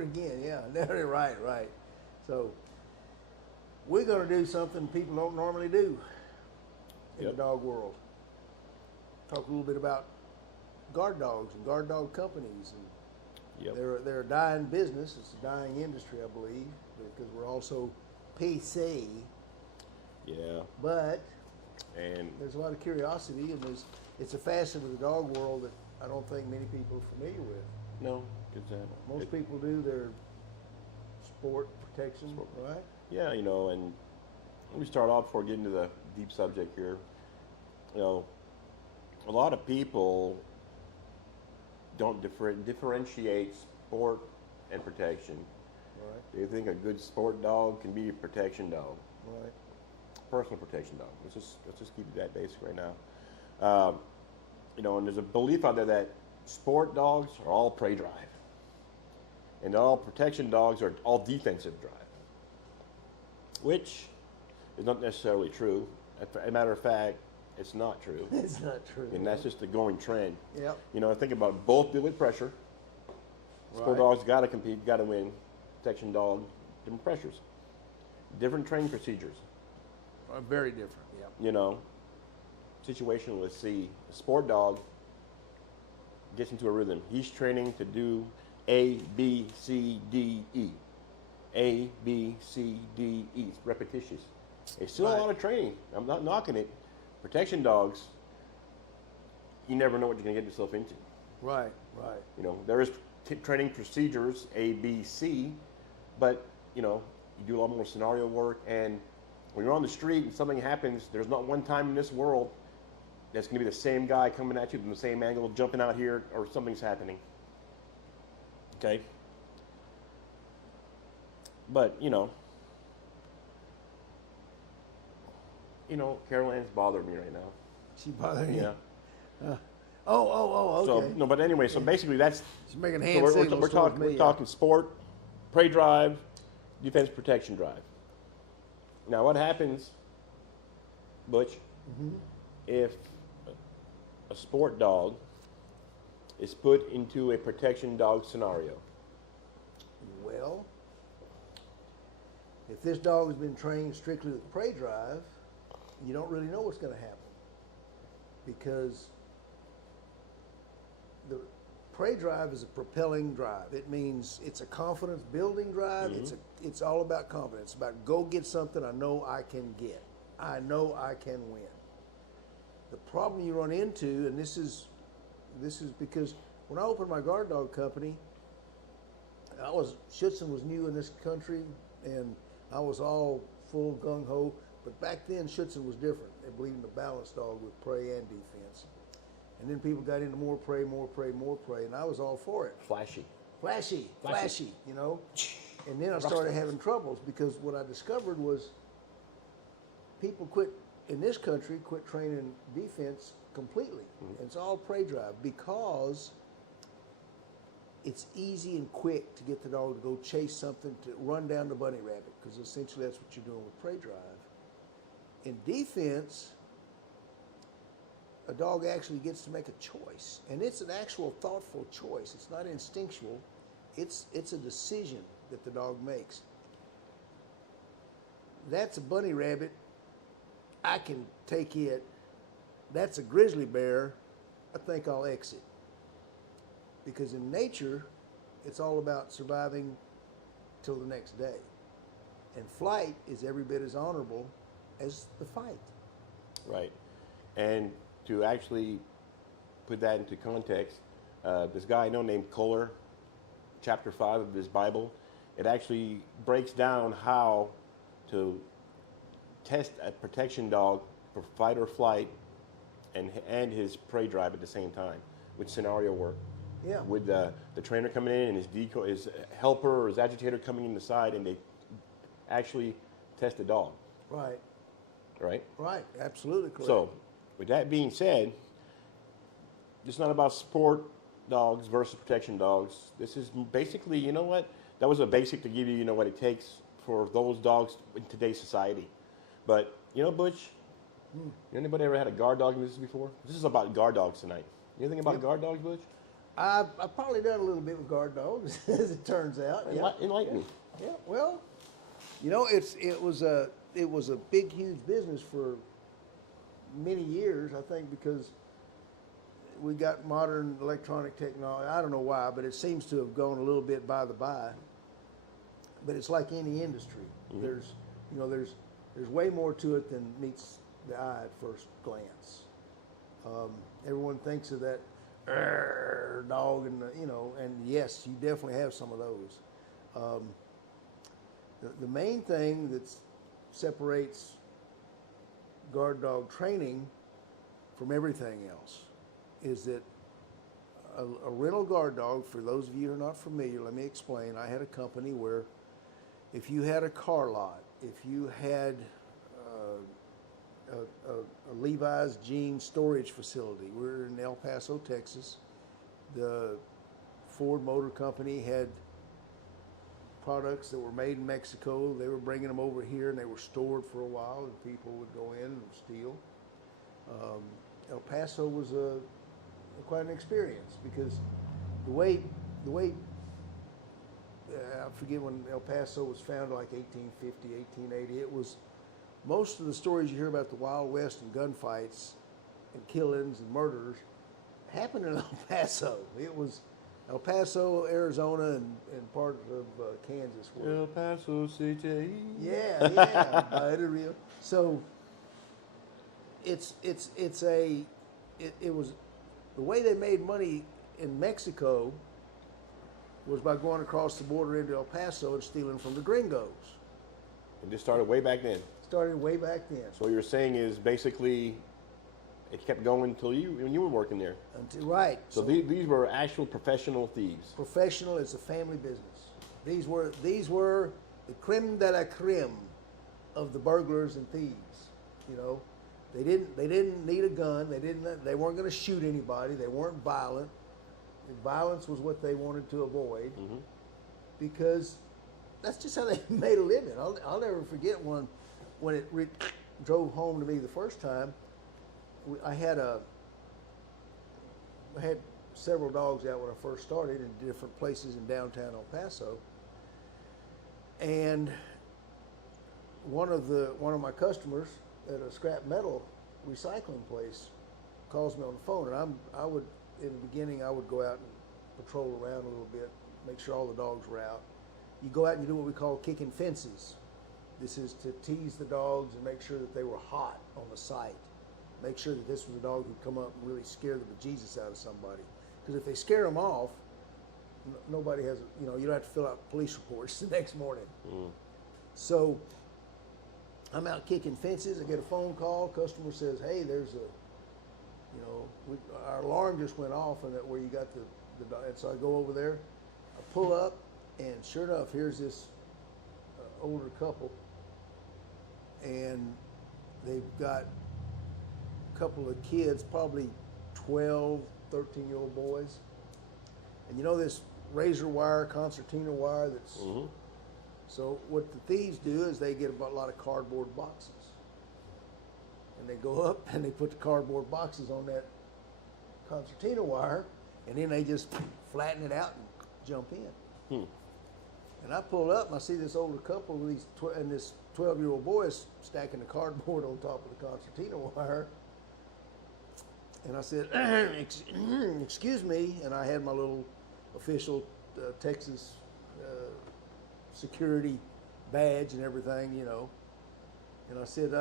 over it again. Yeah, right. So we're going to do something people don't normally do in the dog world. Talk a little bit about guard dogs and guard dog companies. And they're a dying business. It's a dying industry, I believe, because we're also PC. Yeah. But and there's a lot of curiosity, and it's a facet of the dog world that I don't think many people are familiar with. No, exactly. Most people do their sport protection, right? Yeah, you know, and let me start off before getting to the deep subject here. You know, a lot of people don't differentiate sport and protection. Right. They think a good sport dog can be a protection dog. Right. Personal protection dog. Let's just keep it that basic right now. You know, and there's a belief out there that sport dogs are all prey drive, and all protection dogs are all defensive drive, which is not necessarily true. As a matter of fact, it's not true. It's not true. And that's just the going trend. Yep. You know, think about it, both deal with pressure. Sport dogs got to compete, got to win. Protection dog, different pressures, different training procedures. Very different. Yeah. You know, situation, let's see, a sport dog gets into a rhythm. He's training to do A, B, C, D, E. A, B, C, D, E. It's repetitious. It's still a lot of training. I'm not knocking it. Protection dogs, you never know what you're going to get yourself into. Right. You know, there is training procedures, A, B, C, but, you know, you do a lot more scenario work, and when you're on the street and something happens, there's not one time in this world that's going to be the same guy coming at you from the same angle, jumping out here, or something's happening. Okay? But, you know, Carol Ann's bothering me right now. She bothering you? Yeah. Okay. So, no, but anyway, so basically that's... She's making hand signals. We're talking sport, prey drive, defense protection drive. Now, what happens, Butch, if a sport dog is put into a protection dog scenario? Well, if this dog has been trained strictly with prey drive, you don't really know what's going to happen, because the prey drive is a propelling drive. It means it's a confidence building drive. It's all about confidence. It's about go get something I know I can get. I know I can win. The problem you run into, and this is because when I opened my guard dog company, Schutzen was new in this country, and I was all full gung ho. But back then, Schutzen was different. They believed in the balanced dog with prey and defense. And then people got into more prey, and I was all for it. Flashy, you know. And then I started having troubles, because what I discovered was people in this country quit training defense completely. And it's all prey drive, because it's easy and quick to get the dog to go chase something, to run down the bunny rabbit, because essentially that's what you're doing with prey drive. In defense, a dog actually gets to make a choice, and it's an actual thoughtful choice. It's not instinctual. It's a decision that the dog makes. That's a bunny rabbit. I can take it. That's a grizzly bear. I think I'll exit. Because in nature, it's all about surviving till the next day. And flight is every bit as honorable as the fight. Right. And to actually put that into context, this guy I know named Kohler, chapter 5 of his Bible, it actually breaks down how to test a protection dog for fight or flight and his prey drive at the same time, with scenario work. Yeah. With the trainer coming in and his decoy, his helper or his agitator coming in the side, and they actually test the dog. Right. Right? Absolutely correct. So, with that being said, it's not about sport dogs versus protection dogs. This is basically, you know what? That was a basic to give you, what it takes for those dogs in today's society. But, Butch, anybody ever had a guard dog in this before? This is about guard dogs tonight. Anything about guard dogs, Butch? I've probably done a little bit with guard dogs, as it turns out. Yeah. Enlighten me. Yeah. Well, it was a big, huge business for many years. I think because we got modern electronic technology. I don't know why, but it seems to have gone a little bit by the by. But it's like any industry. Mm-hmm. There's way more to it than meets the eye at first glance. Everyone thinks of that dog, and and yes, you definitely have some of those. The main thing that separates guard dog training from everything else is that a rental guard dog, for those of you who are not familiar, let me explain. I had a company where if you had a car lot, if you had a Levi's jean storage facility. We're in El Paso, Texas. The Ford Motor Company had products that were made in Mexico. They were bringing them over here, and they were stored for a while, and people would go in and steal. El Paso was quite an experience because the way I forget when El Paso was founded, like 1850, 1880. It was most of the stories you hear about the Wild West and gunfights and killings and murders happened in El Paso. It was El Paso, Arizona, and part of Kansas. El Paso City. Yeah. So it was the way they made money in Mexico was by going across the border into El Paso and stealing from the gringos. It just started way back then. Started way back then. So what you're saying is basically it kept going until when you were working there. Right. So these were actual professional thieves. Professional. It's a family business. These were the creme de la creme of the burglars and thieves. They didn't need a gun. They weren't going to shoot anybody. They weren't violent. Violence was what they wanted to avoid, because that's just how they made a living. I'll never forget when it drove home to me the first time. I had several dogs out when I first started in different places in downtown El Paso, and one of my customers at a scrap metal recycling place calls me on the phone, and I would. In the beginning, I would go out and patrol around a little bit, make sure all the dogs were out. You go out and you do what we call kicking fences. This is to tease the dogs and make sure that they were hot on the site. Make sure that this was a dog who'd come up and really scare the bejesus out of somebody. Because if they scare them off, nobody has, you don't have to fill out police reports the next morning. So I'm out kicking fences. I get a phone call. Customer says, hey, there's our alarm just went off, and that where you got the dog. And so I go over there, I pull up, and sure enough, here's this older couple, and they've got a couple of kids, probably 12, 13-year-old boys. And this razor wire, concertina wire that's... So what the thieves do is they get a lot of cardboard boxes. And they go up and they put the cardboard boxes on that concertina wire, and then they just flatten it out and jump in. And I pull up and I see this older couple with this 12-year-old boy is stacking the cardboard on top of the concertina wire. And I said, excuse me, and I had my little official Texas security badge and everything, And I said,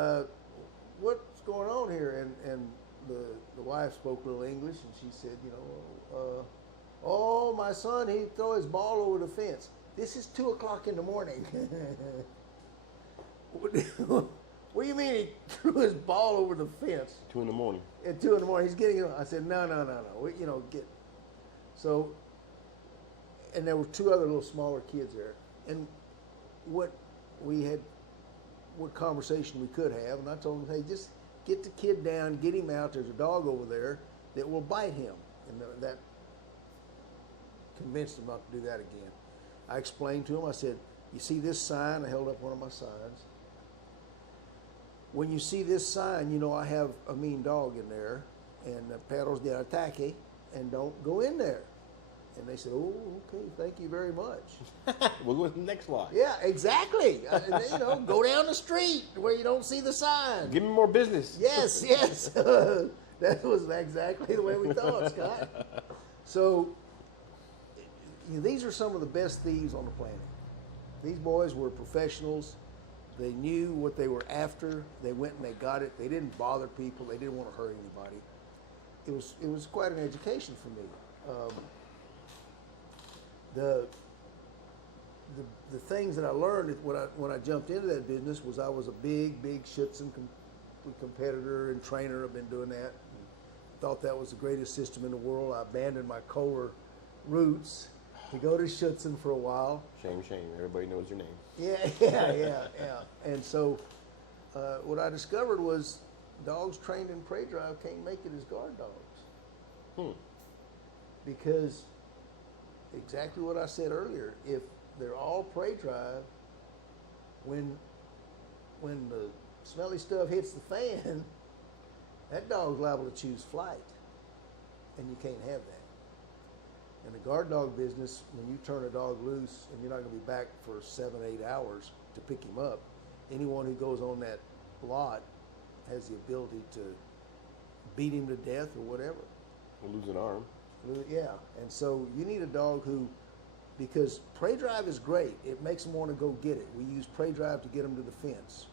what's going on here? And the wife spoke a little English, and she said, oh, my son, he threw his ball over the fence. This is 2 o'clock in the morning. What do you mean he threw his ball over the fence? 2 in the morning. At 2 in the morning, he's getting it. I said, no. So, and there were 2 other little smaller kids there. And what conversation we could have, and I told him, hey, just get the kid down, get him out. There's a dog over there that will bite him. And that convinced him not to do that again. I explained to him, I said, you see this sign? I held up one of my signs. When you see this sign, I have a mean dog in there, and perros de ataque, and don't go in there. And they said, "Oh, okay, thank you very much." We'll go with the next lot. Yeah, exactly. Go down the street where you don't see the sign. Give me more business. Yes, yes. That was exactly the way we thought, Scott. So, these are some of the best thieves on the planet. These boys were professionals. They knew what they were after. They went and they got it. They didn't bother people. They didn't want to hurt anybody. It was quite an education for me. The things that I learned when I jumped into that business was I was a big Schutzen competitor and trainer. I've been doing that. Thought that was the greatest system in the world. I abandoned my Kohler roots to go to Schutzen for a while. Shame. Everybody knows your name. Yeah. And so what I discovered was dogs trained in prey drive can't make it as guard dogs. Because exactly what I said earlier, if they're all prey drive, when the smelly stuff hits the fan, that dog's liable to choose flight, and you can't have that. In the guard dog business, when you turn a dog loose and you're not going to be back for 7-8 hours to pick him up, anyone who goes on that lot has the ability to beat him to death or whatever. We'll lose an arm. Yeah, and so you need a dog who, because prey drive is great, it makes them want to go get it. We use prey drive to get them to the fence,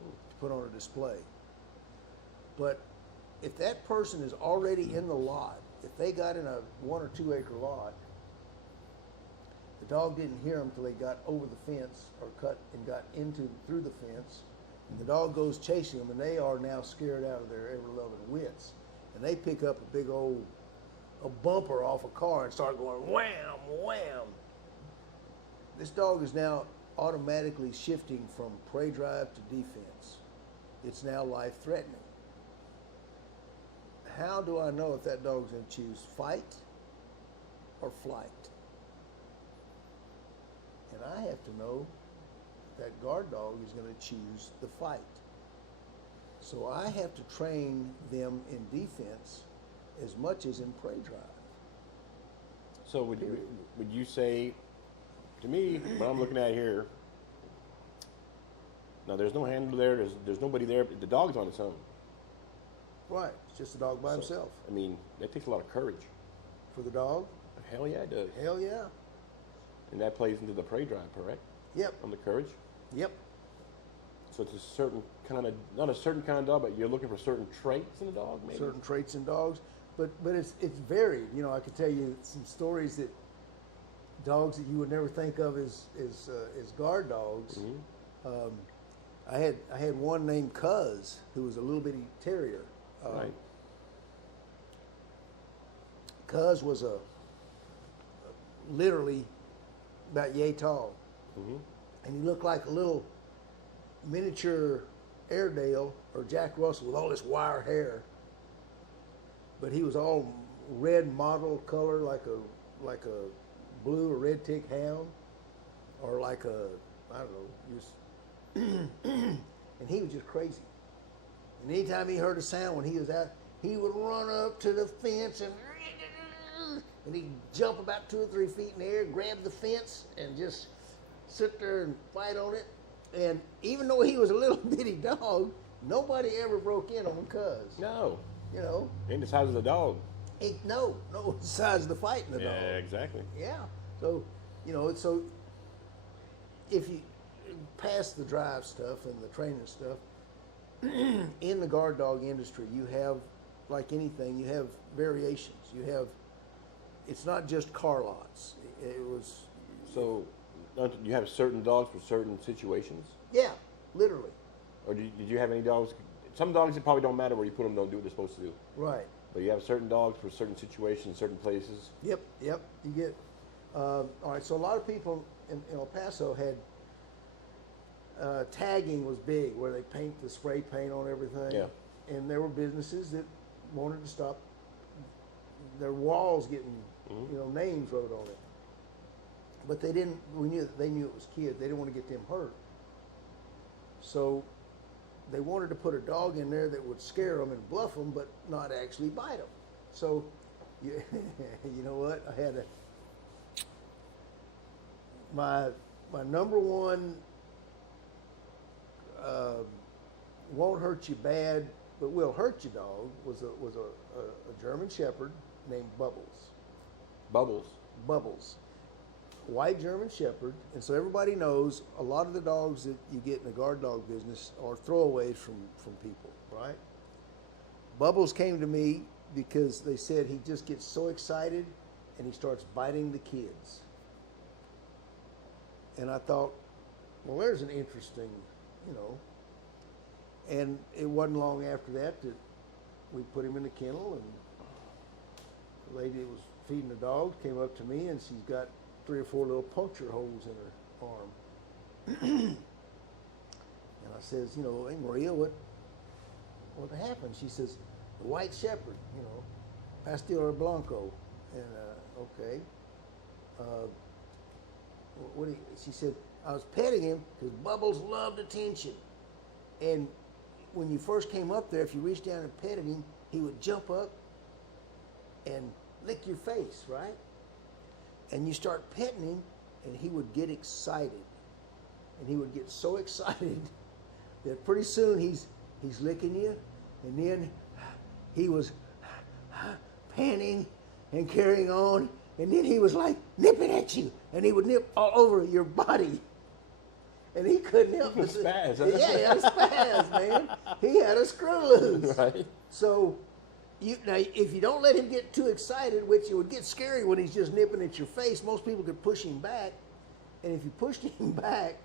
to put on a display. But if that person is already in the lot, if they got in a 1 or 2 acre lot, the dog didn't hear them until they got over the fence or cut and got through the fence, and the dog goes chasing them, and they are now scared out of their ever-loving wits, and they pick up a big old bumper off a car and start going wham, wham. This dog is now automatically shifting from prey drive to defense. It's now life-threatening. How do I know if that dog's going to choose fight or flight? And I have to know that guard dog is going to choose the fight. So I have to train them in defense as much as in prey drive. So would you say, to me, what I'm looking at here, now there's no handler there, there's nobody there, but the dog's on its own. Right, it's just a dog by himself. I mean, that takes a lot of courage. For the dog? Hell yeah, it does. Hell yeah. And that plays into the prey drive, correct? Yep. On the courage? Yep. So it's a certain kind of, not a certain kind of dog, but you're looking for certain traits in a dog, maybe? Certain traits in dogs. But it's varied. You know, I could tell you some stories that dogs that you would never think of as guard dogs. Mm-hmm. I had one named Cuz, who was a little bitty terrier. Right. Cuz was literally about yay tall, and he looked like a little miniature Airedale or Jack Russell with all this wire hair. But he was all red mottled color, like a blue or red tick hound, or like a, I don't know, just and he was just crazy. And anytime he heard a sound when he was out, he would run up to the fence and he'd jump about 2 or 3 feet in the air, grab the fence, and just sit there and fight on it. And even though he was a little bitty dog, nobody ever broke in on Cuz. No. You know? Ain't the size of the dog. No, it's the size of the fight in the dog. Yeah, exactly. Yeah. So, you know, so if you pass the drive stuff and the training stuff, in the guard dog industry, you have, like anything, you have variations. It's not just car lots. So, you have certain dogs for certain situations? Yeah, literally. Or did you have any dogs? Some dogs, it probably don't matter where you put them, don't do what they're supposed to do. Right. But you have certain dogs for certain situations, certain places. Yep. You get, all right, so a lot of people in El Paso had, tagging was big, where they paint the spray paint on everything. Yeah. And there were businesses that wanted to stop their walls getting, names wrote on it. But they knew it was kids. They didn't want to get them hurt. So they wanted to put a dog in there that would scare them and bluff them, but not actually bite them. So You know what? I had my number one won't hurt you bad, but will hurt you dog was a German Shepherd named Bubbles. Bubbles. White German Shepherd, and so everybody knows a lot of the dogs that you get in the guard dog business are throwaways from people, right? Bubbles came to me because they said he just gets so excited and he starts biting the kids. And I thought, well, there's an interesting, and it wasn't long after that we put him in the kennel, and the lady that was feeding the dog came up to me, and she's got 3 or 4 little puncture holes in her arm. And I says, hey Maria, what happened? She says, the White Shepherd, Pasteur Blanco. And okay. She said, I was petting him because Bubbles loved attention. And when you first came up there, if you reached down and petted him, he would jump up and lick your face, right? And you start petting him, and he would get excited. And he would get so excited that pretty soon he's licking you, and then he was panting and carrying on, and then he was like nipping at you, and he would nip all over your body. And he couldn't help but spaz. Yeah, he had a spaz, man. He had a screw loose. Right. So now, if you don't let him get too excited, which it would get scary when he's just nipping at your face, most people could push him back. And if you pushed him back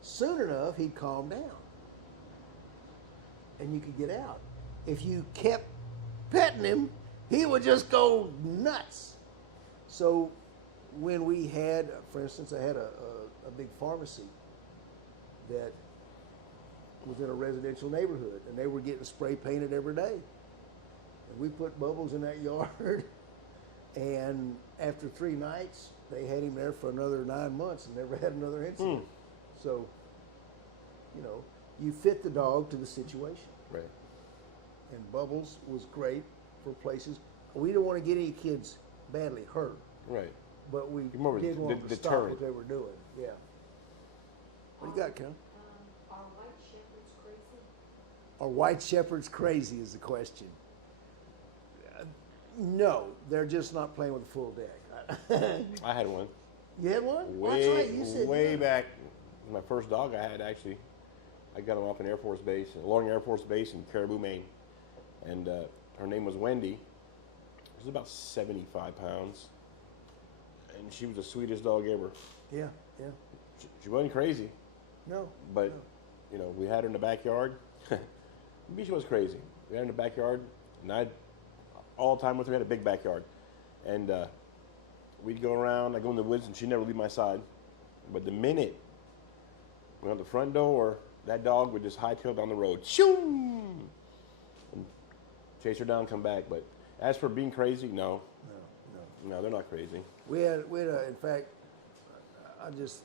soon enough, he'd calm down. And you could get out. If you kept petting him, he would just go nuts. So when we had, for instance, I had a big pharmacy that was in a residential neighborhood, and they were getting spray painted every day. And we put Bubbles in that yard, and after 3 nights, they had him there for another 9 months and never had another incident. So, you fit the dog to the situation. Right. And Bubbles was great for places. We didn't want to get any kids badly hurt. Right. But we More did want to stop deterrent. what they were doing. Yeah. What do you got, Kim? Are white shepherds crazy? Are white shepherds crazy is the question. No, they're just not playing with a full deck. I had one. You had one? Way, That's right. You said way back. My first dog I had, actually, I got him off an Air Force base, Loring Air Force Base in Caribou, Maine. And her name was Wendy. She was about 75 pounds. And she was the sweetest dog ever. Yeah. She wasn't crazy. No. But, we had her in the backyard. Maybe she was crazy. We had her in the backyard, and all the time with her, we had a big backyard. And we'd go around, I'd go in the woods, and she'd never leave my side. But the minute we went out the front door, that dog would just hightail down the road. Shoo! And chase her down, come back. But as for being crazy, no. No, they're not crazy. We had in fact,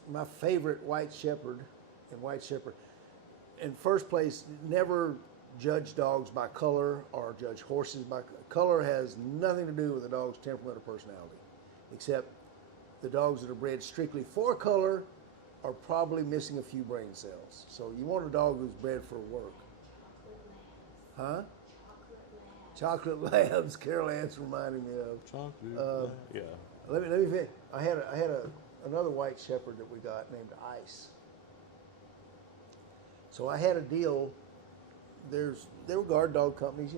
my favorite White Shepherd, in first place, never judge dogs by color or judge horses by color. Has nothing to do with the dog's temperament or personality, except the dogs that are bred strictly for color are probably missing a few brain cells. So you want a dog who's bred for work. Huh? Chocolate Labs. Carol Ann's reminding me of. Chocolate. Yeah. Let me finish. I had another White Shepherd that we got named Ice. So I had a deal. There were guard dog companies,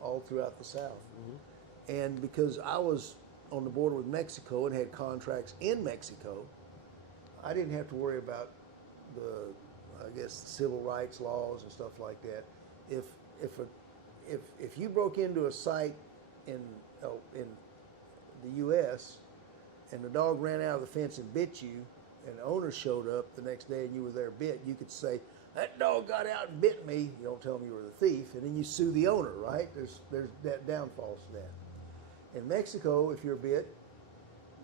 all throughout the South. Mm-hmm. And because I was on the border with Mexico and had contracts in Mexico, I didn't have to worry about the civil rights laws and stuff like that. If you broke into a site in the U.S. and the dog ran out of the fence and bit you, and the owner showed up the next day and you were there bit, you could say, that dog got out and bit me. You don't tell me you were the thief, and then you sue the owner, right? There's that downfalls to that. In Mexico, if you're bit,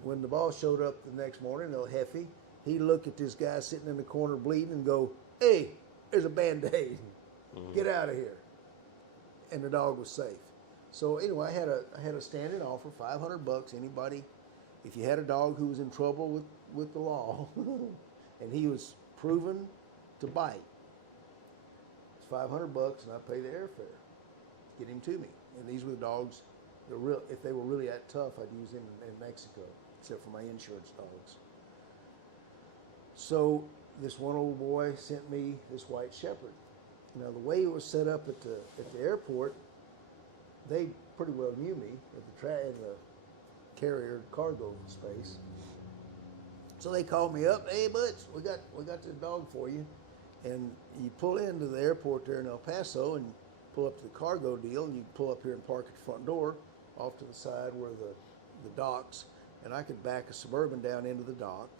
when the boss showed up the next morning, El Jefe, he'd look at this guy sitting in the corner bleeding and go, hey, there's a Band-Aid. Get out of here. And the dog was safe. So anyway, I had a standing offer, $500. Anybody, if you had a dog who was in trouble with the law, and he was proven to bite, it's $500, and I pay the airfare, get him to me. And these were the dogs. If they were really that tough, I'd use them in Mexico, except for my insurance dogs. So this one old boy sent me this white shepherd. Now the way it was set up at the airport, they pretty well knew me in the carrier cargo space. So they called me up. Hey, Butch, we got this dog for you. And you pull into the airport there in El Paso and pull up to the cargo deal, and you pull up here and park at the front door, off to the side where the docks. And I could back a Suburban down into the dock,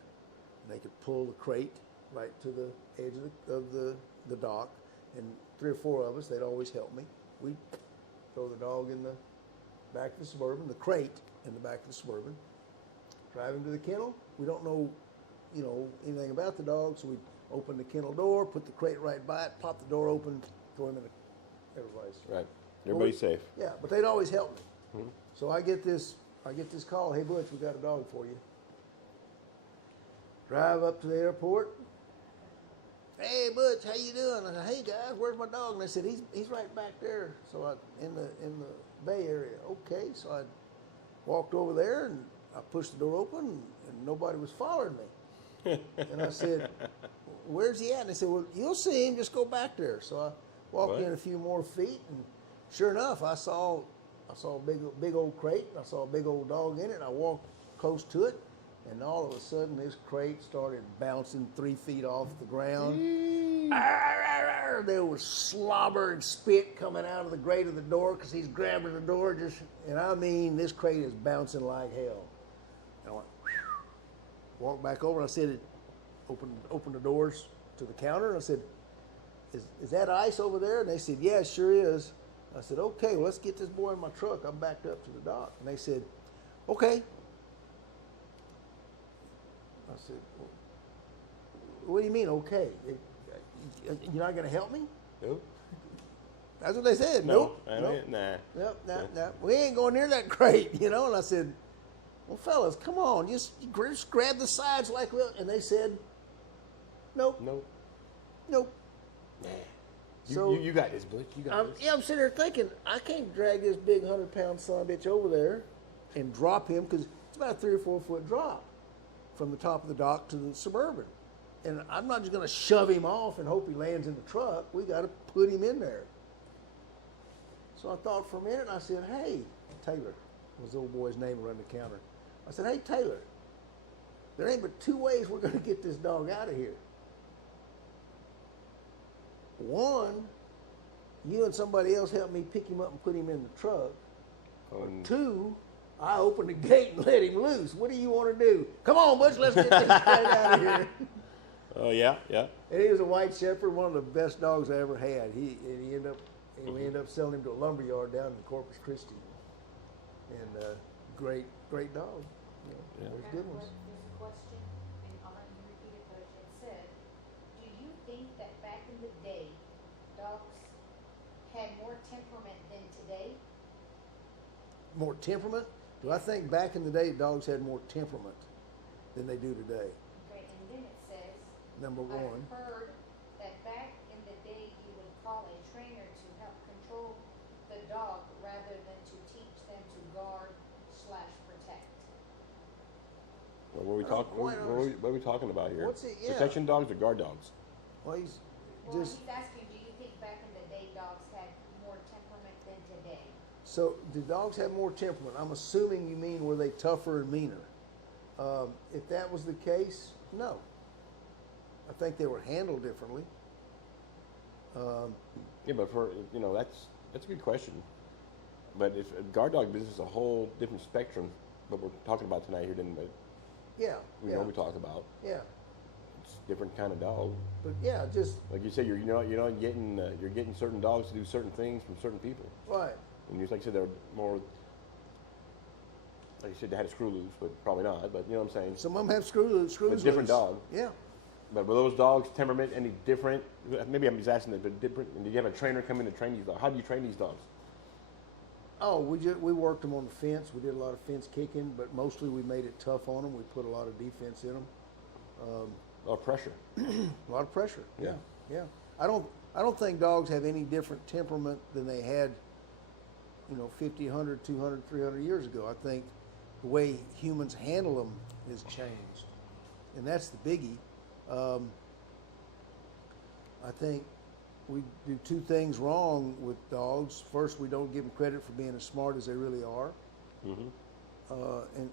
and they could pull the crate right to the edge of the dock. And 3 or 4 of us, they'd always help me. We'd throw the dog in the back of the Suburban, the crate in the back of the Suburban, drive him to the kennel. We don't know, anything about the dog, so we'd open the kennel door, put the crate right by it, pop the door open, throw him in everybody's. Right. Everybody's safe. Yeah, but they'd always help me. Mm-hmm. So I get this call, hey Butch, we got a dog for you. Drive up to the airport. Hey Butch, how you doing? I said, hey guys, where's my dog? And they said, he's right back there. So in the Bay Area. Okay, so I walked over there and I pushed the door open and nobody was following me. And I said, where's he at? And they said, well, you'll see him, just go back there. So I walked in a few more feet, and sure enough, I saw a big old crate, and I saw a big old dog in it, and I walked close to it, and all of a sudden this crate started bouncing 3 feet off the ground. There was slobber and spit coming out of the grate of the door because he's grabbing the door, and I mean, this crate is bouncing like hell. And I went, walked back over, and I said, opened the doors to the counter, and I said, is that ice over there? And they said, yeah, it sure is. I said, okay, well, let's get this boy in my truck. I'm backed up to the dock. And they said, okay. I said, well, what do you mean, okay? You're not going to help me? Nope. That's what they said. No, nope. Nah. Nope. We ain't going near that crate, And I said, well, fellas, come on, just grab the sides like we. And they said, nope. Nope. Nope. Nah. So you got this, Butch. You got this. Yeah, I'm sitting there thinking, I can't drag this big 100-pound son of a bitch over there and drop him because it's about a 3 or 4 foot drop from the top of the dock to the Suburban. And I'm not just going to shove him off and hope he lands in the truck. We got to put him in there. So I thought for a minute, and I said, hey, Taylor was the old boy's name around the counter. I said, hey, Taylor, there ain't but 2 ways we're going to get this dog out of here. One, you and somebody else help me pick him up and put him in the truck. Or 2, I open the gate and let him loose. What do you want to do? Come on, Butch, let's get this guy out of here. Oh, yeah. And he was a white shepherd, one of the best dogs I ever had. We ended up selling him to a lumber yard down in Corpus Christi. And great dog. Yeah. There's good ones. There's a question, and I'll let you repeat it, but it said, do you think that back in the day, dogs had more temperament than today? More temperament? Do I think back in the day dogs had more temperament than they do today? Okay, and then it says, Number one. I've heard that back in the day you would call a trainer to help control the dog rather than to teach them to guard/protect. Well, what are we talking about here? What's it? Yeah. Protection dogs or guard dogs? Well, he's Well, just. he's asking, do you think back in the day dogs had more temperament than today? So, do dogs have more temperament? I'm assuming you mean were they tougher and meaner? If that was the case, no. I think they were handled differently. Yeah, but that's a good question. But if guard dog business is a whole different spectrum, what we're talking about tonight here, didn't we? Yeah. We know what we talk about. Yeah. It's a different kind of dog. But yeah, just Like you say, you're getting certain dogs to do certain things from certain people. right. And like you said, they're more. Like you said, they had a screw loose, but probably not. But you know what I'm saying. Some of them have screws. But different loose. dog. Yeah. But were those dogs' temperament any different? Maybe I'm just asking that, but different. And did you have a trainer come in to train these dogs? How do you train these dogs? Oh, we worked them on the fence. We did a lot of fence kicking, but mostly we made it tough on them. We put a lot of defense in them. A lot of pressure. A lot of pressure. Yeah. Yeah. I don't think dogs have any different temperament than they had, 50, 100, 200, 300 years ago. I think the way humans handle them has changed. And that's the biggie. I think we do two things wrong with dogs. First, we don't give them credit for being as smart as they really are.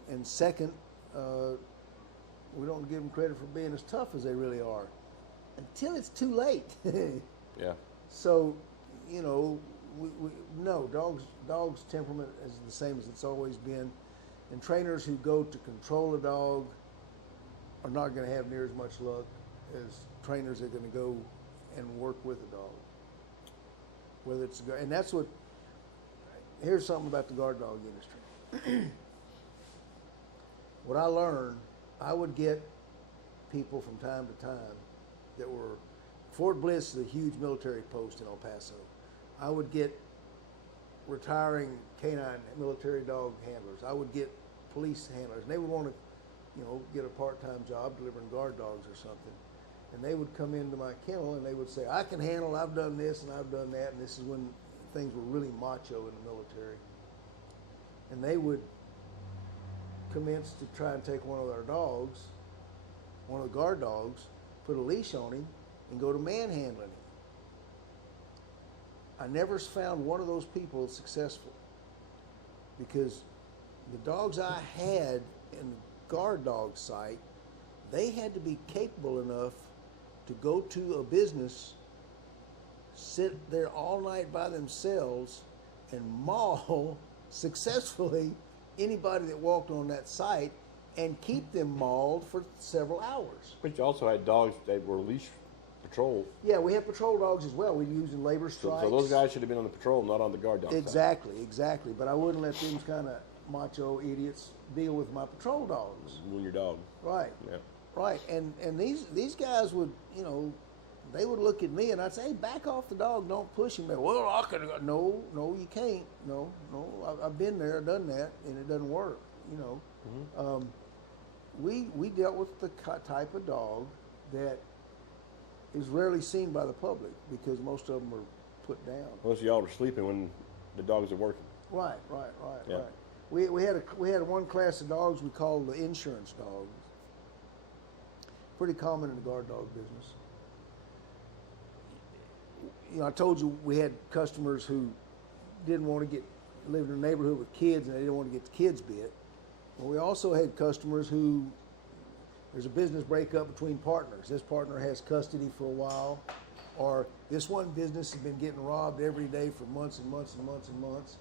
And second, we don't give them credit for being as tough as they really are until it's too late. Yeah. So, no, dogs' temperament is the same as it's always been. And trainers who go to control a dog are not going to have near as much luck as trainers that are going to go and work with a dog. Whether it's and that's what. Here's something about the guard dog industry. What I learned, I would get people from time to time that were. Fort Bliss is a huge military post in El Paso. I would get retiring K-9 military dog handlers. I would get police handlers. And they would want to, get a part-time job delivering guard dogs or something. And they would come into my kennel and they would say, I can handle, I've done this and I've done that. And this is when things were really macho in the military. And they would commence to try and take one of our dogs, one of the guard dogs, put a leash on him, and go to manhandling him. I never found one of those people successful because the dogs I had in the guard dog site, they had to be capable enough to go to a business, sit there all night by themselves, and maul successfully anybody that walked on that site and keep them mauled for several hours. But you also had dogs that were leash patrol. Yeah, we have patrol dogs as well. We use in labor strikes. So those guys should have been on the patrol, not on the guard dog Exactly. But I wouldn't let them kind of macho idiots deal with my patrol dogs. side. Ruin your dog. Right. Yeah. Right. And these guys would, they would look at me and I'd say, hey, back off the dog, don't push him. They, well, I could have. No, you can't. No. I've been there, done that, and it doesn't work. We dealt with the type of dog that is rarely seen by the public because most of them are put down. Most of y'all are sleeping when the dogs are working. Right. Yeah. We had one class of dogs we called the insurance dogs. Pretty common in the guard dog business. I told you we had customers who didn't want to live in a neighborhood with kids and they didn't want to get the kids bit. Well, we also had customers who there's a business breakup between partners. This partner has custody for a while, or this one business has been getting robbed every day for months and months and months and months.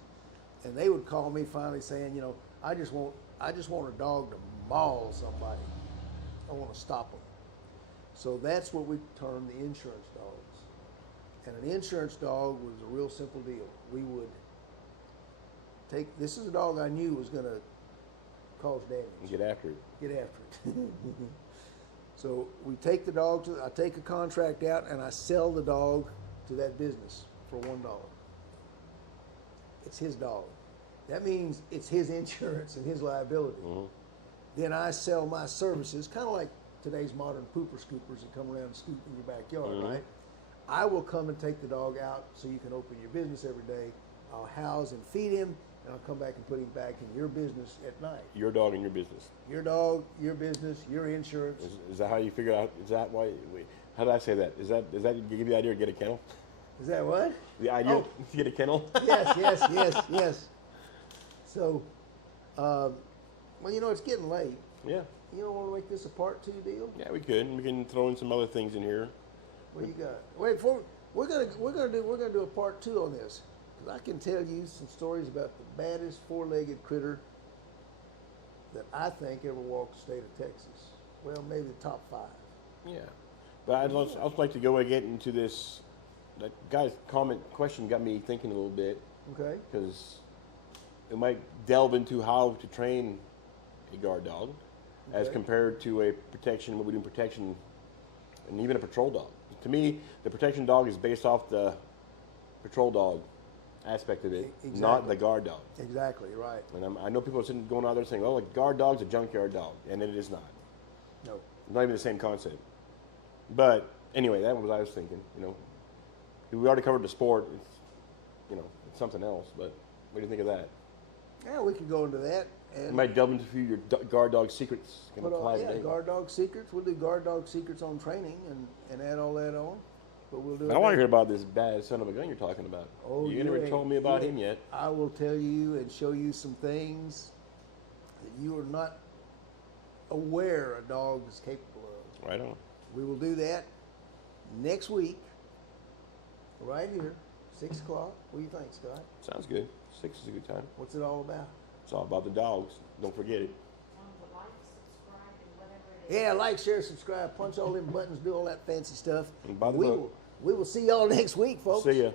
And they would call me finally saying, I just want a dog to maul somebody. I want to stop them. So that's what we term the insurance dogs. And an insurance dog was a real simple deal. We would this is a dog I knew was going to cause damage. Get after it. Get after it. So we take the dog I take a contract out and I sell the dog to that business for $1. It's his dog. That means it's his insurance and his liability. Mm-hmm. Then I sell my services, kind of like today's modern pooper scoopers that come around and scoop in your backyard, Mm-hmm. right? I will come and take the dog out so you can open your business every day. I'll house and feed him, and I'll come back and put him back in your business at night. Your dog and your business. Your dog, your business, your insurance. Is that how you figure out? Is that why? How did I say that? Does that give you the idea to get a kennel? Is that what? The idea to get a kennel? Yes. So, well, it's getting late. Yeah. You don't want to make this a part 2 deal? Yeah, we could. We can throw in some other things in here. What do you got? Wait, we're gonna do a part 2 on this because I can tell you some stories about the baddest 4-legged critter that I think ever walked the state of Texas. Well, maybe the top 5. Yeah, but I'd also like to go and get into this. That guy's question got me thinking a little bit Okay. because it might delve into how to train a guard dog as Okay. compared to a protection, what we do in protection, and even a patrol dog. To me, the protection dog is based off the patrol dog aspect of it, Exactly. not the guard dog. Exactly, right. And I know people are sitting going out there saying, "Oh, a guard dog's a junkyard dog," and it is not. No. It's not even the same concept. But anyway, that was what I was thinking. You know, we already covered the sport. It's, you know, it's something else. But what do you think of that? Yeah, we could go into that. You And might delve into a few of your guard dog secrets. Can put apply all, yeah, today. guard dog secrets. We'll do guard dog secrets on training and add all that on. But we'll do it. I want to later. hear about this bad son of a gun you're talking about. Oh, you never ain't- told me about you him ain't- yet. I will tell you and show you some things that you are not aware a dog is capable of. Right on. We will do that next week, right here, 6 o'clock. What do you think, Scott? Sounds good. 6 is a good time. What's it all about? It's all about the dogs. Don't forget it. Like, subscribe, and whatever it is. Yeah, like, share, subscribe, punch all them buttons, do all that fancy stuff. And buy the we book. will, we will see y'all next week, folks. See ya.